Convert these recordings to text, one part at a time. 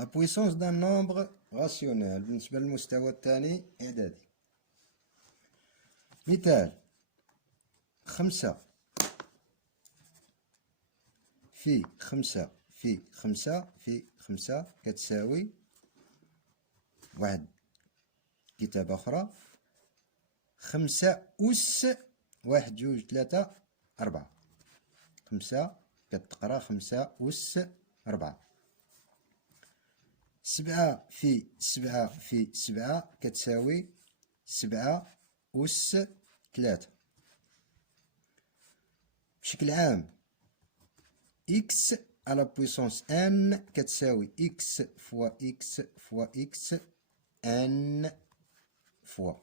La puissance d'un nombre rationnel بالنسبة للمستوى الثاني إعدادي. مثال 5 في 5 في 5 في 5 كتساوي واحد كتابة أخرى 5 أس 1 2 3 4. 5 كتقرا 5 أس 4. 7 في 7 في 7 كتساوي 7 أس 3. بشكل عام x à la puissance n كتساوي x fois x fois x n fois.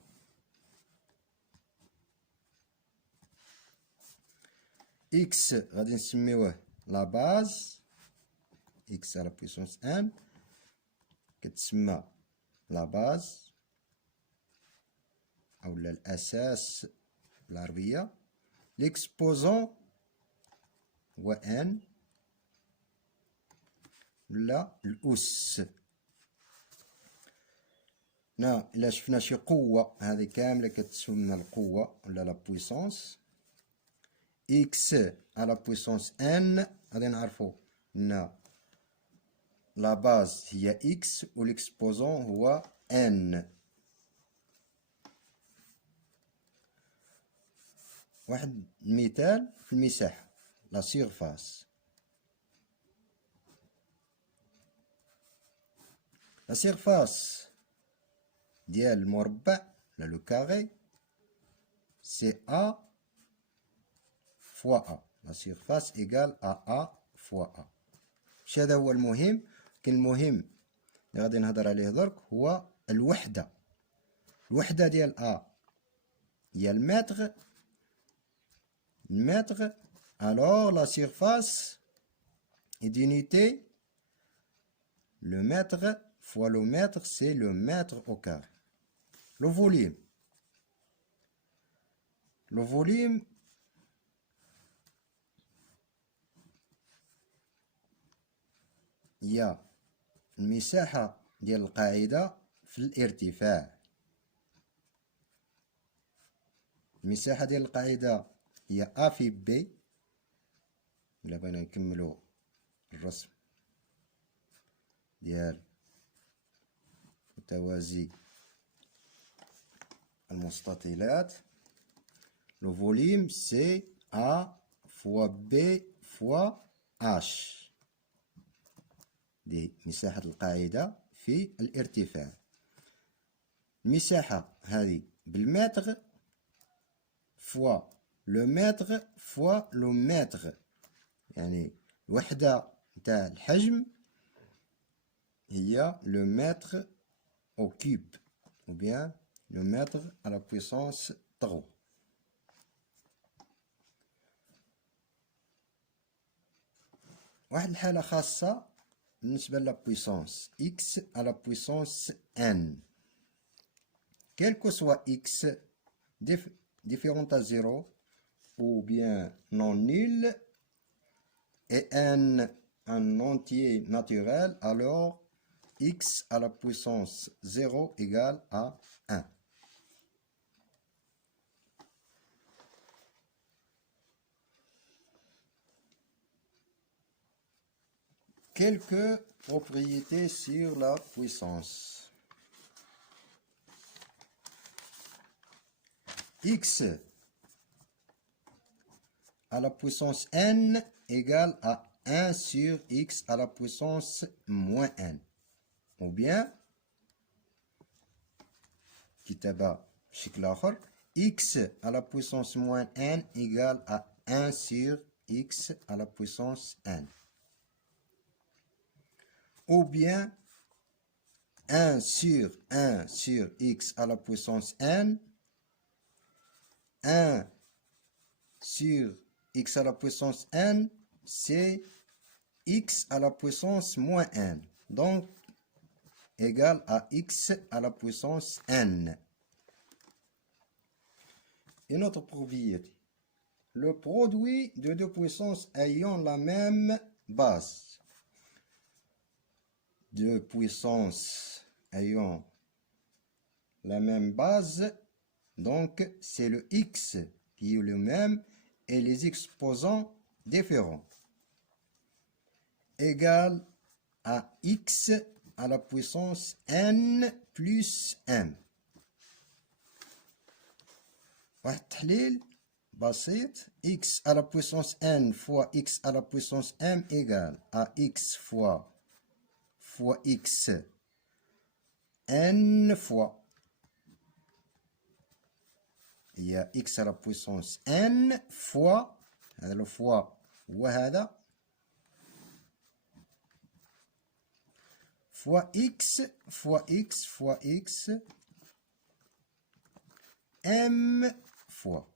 x غادي نسميوه لا باز x à la puissance n كتسمى لا باز أولا الأساس بالعربية. ليكسبوزون هو n ولا الأس. هنا إلا شفنا شي قوة هذه كاملة كتسمى القوة ولا لا بويسونس. x à la puissance n غادي نعرفو أن لا باز هي x و ليكسبوزون هو n. واحد المثال في المساحة لا سيرفاس. لا سيرفاس ديال المربع ولا لو كاري سي a fois a. لا سيرفاس إيكال a fois a. ماشي هذا هو المهم، لكن المهم اللي غادي نهضر عليه درك هو الوحدة. الوحدة ديال a هي المتر. المتر alors la surface est d'unité. Le mètre fois le mètre c'est le mètre au carré. Le volume. Le volume هي المساحة ديال القاعدة في الارتفاع. المساحة ديال القاعدة هي A في B. إلا بغينا نكملو الرسم ديال متوازي المستطيلات. لو فوليوم سي A fois B fois H. دي مساحة القاعدة في الارتفاع. المساحة هذه بالمتر فوا لو متر فوا لو متر، يعني الوحدة نتاع الحجم هي لو متر au cube ou bien le mètre à la puissance 3. واحد الحالة خاصة بالنسبة لا puissance x à la puissance n. Quel que soit x différent à 0 ou bien non nul et n un entier naturel, alors x à la puissance 0 égale à 1. Quelques propriétés sur la puissance. X à la puissance n égale à 1 sur x à la puissance moins n. Ou bien, كتابة بشكل آخر x à la puissance moins n égale à 1 sur x à la puissance n. Ou bien 1 sur x à la puissance n, 1 sur x à la puissance n, c'est x à la puissance moins n. Donc, égal à x à la puissance n. Une autre propriété. Le produit de deux puissances ayant la même base. deux puissances ayant la même base, donc c'est le x qui est le même et les exposants différents, égale à x à la puissance n plus m. واحد التحليل بسيط. x à la puissance n fois x à la puissance m égale à x fois x n fois. Il y a x à la puissance n fois, هذا le fois وهذا, fois x fois x fois x m fois.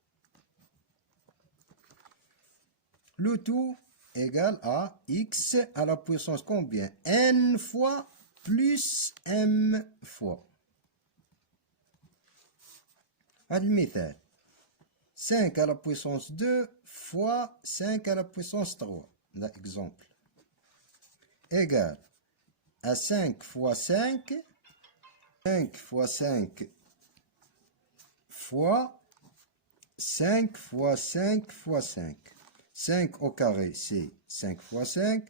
Le tout égale à x à la puissance combien? N fois plus m fois. هذا المثال 5 à la puissance 2 fois 5 à la puissance 3. L'exemple égale à 5 fois 5, 5 fois 5 fois 5 fois 5 fois 5. 5 au carré, c'est 5 fois 5.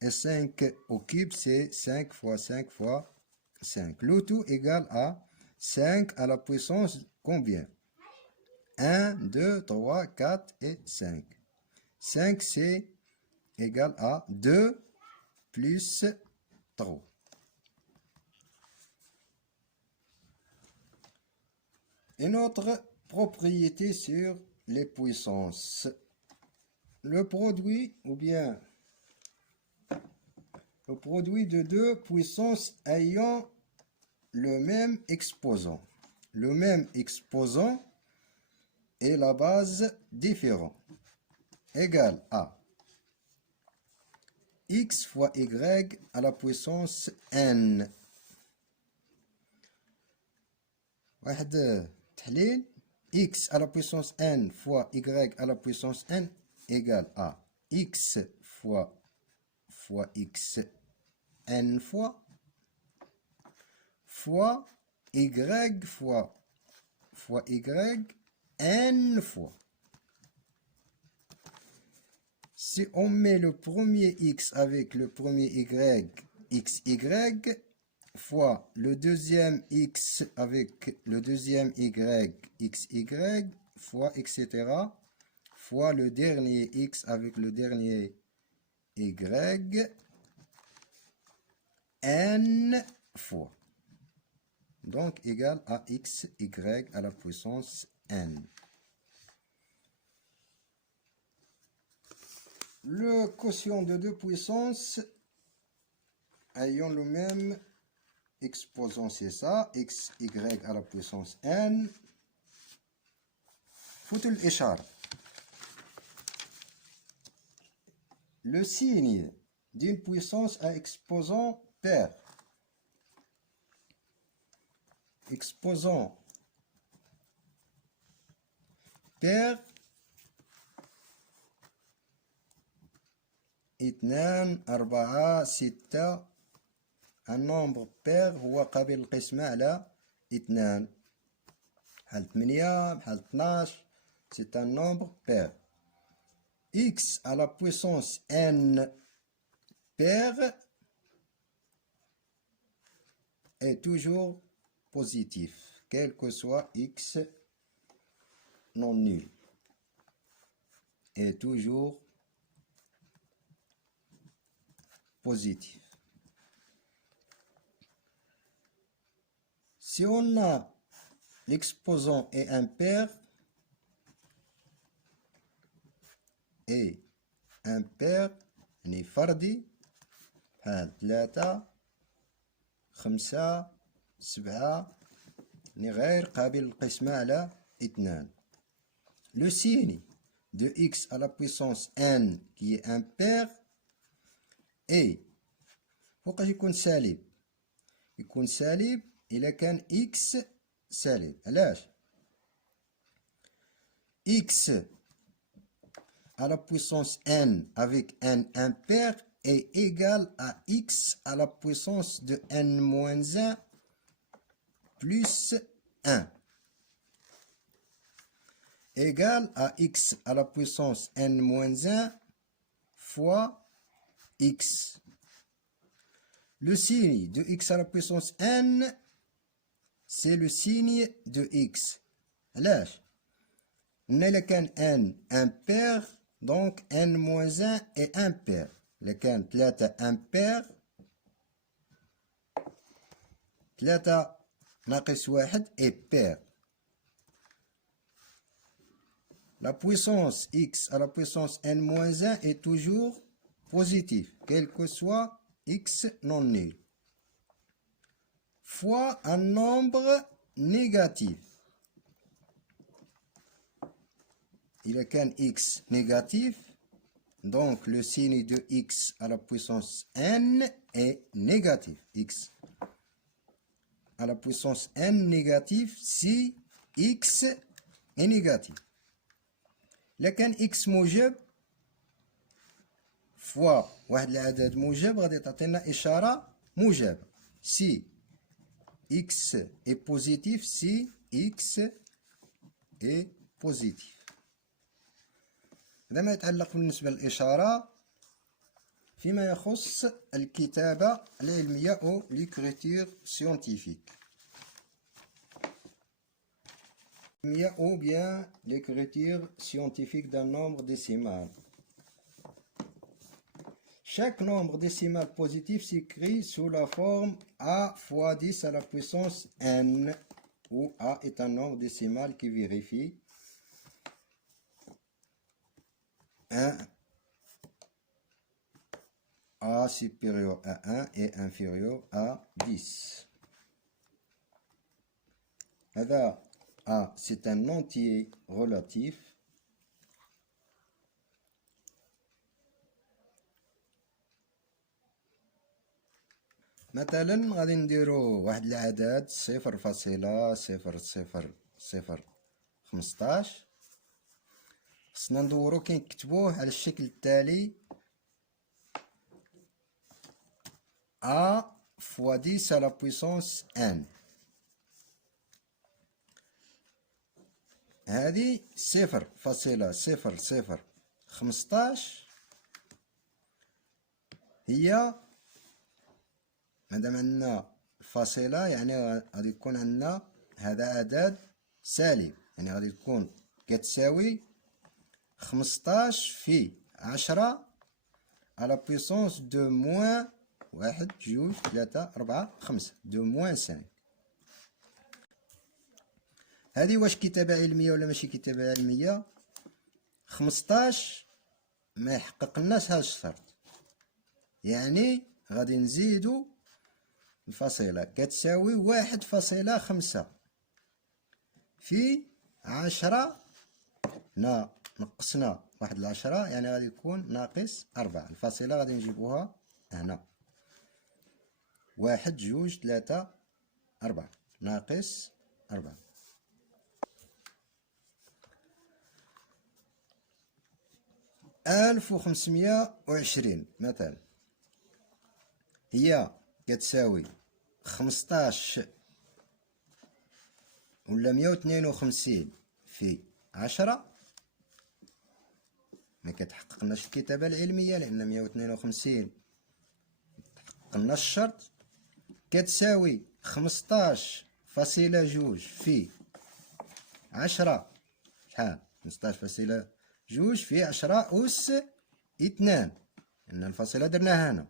Et 5 au cube, c'est 5 fois 5 fois 5. Le tout égale à 5 à la puissance combien? 1, 2, 3, 4 et 5. 5, c'est égal à 2 plus 3. Une autre propriété sur les puissances. Le produit, ou bien le produit de deux puissances ayant le même exposant. Le même exposant et la base différente, égale à x fois y à la puissance n. واحد تحليل. x à la puissance n fois y à la puissance n égale à x fois x n fois y fois y n fois. Si on met le premier x avec le premier y, xy, fois le deuxième x avec le deuxième y, xy, fois etc., fois le dernier x avec le dernier y, n fois. Donc égal à xy à la puissance n. Le quotient de deux puissances ayant le même exposant, c'est ça, xy à la puissance n. فوتوا الإشارة. Le signe d'une puissance à exposant pair. Exposant pair 2 4 6. un nombre pair هو قابل للقسمة على 2 بحال 8 بحال 12. c'est un nombre pair. x à la puissance n pair est toujours positif, quel que soit x non nul, est toujours positif. Si on a l'exposant est impair et impair يعني فردي بحال 3 5 7 يعني غير قابل للقسمة على 2. Le signe de x à la puissance n qui est impair est فوقاش يكون سالب؟ يكون سالب إلا كان x سالب. علاش؟ x à la puissance n avec n impair est égal à x à la puissance de n moins 1 plus 1 égale à x à la puissance n moins 1 fois x. Le signe de x à la puissance n, c'est le signe de x. علاش؟ إلا كان n impair, donc n moins 1 est impair. إلا كان 3 impair، 3 ناقص 1 est pair. La puissance x à la puissance n moins 1 est toujours positive, quel que soit x non nul, fois un nombre négatif. Il y a x négatif, donc le signe de x à la puissance n est négatif. X à la puissance n négatif si x est négatif. لكن x موجب فوا واحد العدد موجب غادي تعطينا إشارة موجبة. si x est positif, si x est positif. هذا ما يتعلق بالنسبة للإشارة فيما يخص الكتابة العلمية أو l'écriture scientifique ou bien l'écriture scientifique d'un nombre décimal. Chaque nombre décimal positif s'écrit sous la forme a fois 10 à la puissance n, où a est un nombre décimal qui vérifie 1 a supérieur à 1 et inférieur à 10. هذا A, c'est un entier relatif. مثلا غادي نديرو واحد العدد 0.000015. خصنا ندورو كي نكتبوه على الشكل التالي: A fois 10 à la puissance n. هذه 0.0015 هي مادام عندنا الفاصلة يعني غادي تكون عندنا هذا عدد سالب، يعني غادي تكون كتساوي 15 في 10 على بويسونس دو موان 1 2 3 4 5 دو موان 5. هذه واش كتابة علمية ولا ماشي كتابة علمية؟ 15 ما يحققلناش هذا الشرط، يعني غادي نزيدو الفاصلة كتساوي 1.5 في 10 نقصنا 1/10 يعني غادي تكون ناقص 4. الفاصلة غادي نجيبوها هنا 1 2 3 4 ناقص 4. 1520 مثلا هي كتساوي 15 ولا 152 في 10. ما كتحققناش الكتابة العلمية لأن 152 متحققلناش الشرط. كتساوي 15.2 في 10 شحال؟ 15.2 في 10 أس 2 لأن الفاصلة درناها هنا.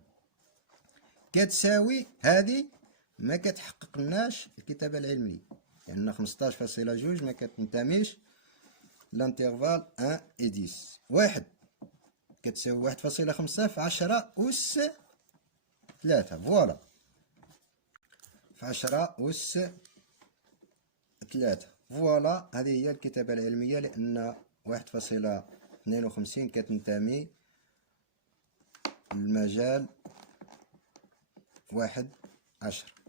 كتساوي هذه ما كتحققلناش الكتابة العلمية لأن 15.2 ما كتنتميش لانترفال 1 و 10. واحد كتساوي 1.5 في 10 أس 3. فوالا في 10 أس 3. فوالا هذه هي الكتابة العلمية لأن 1.52 كتنتمي للمجال 1/10.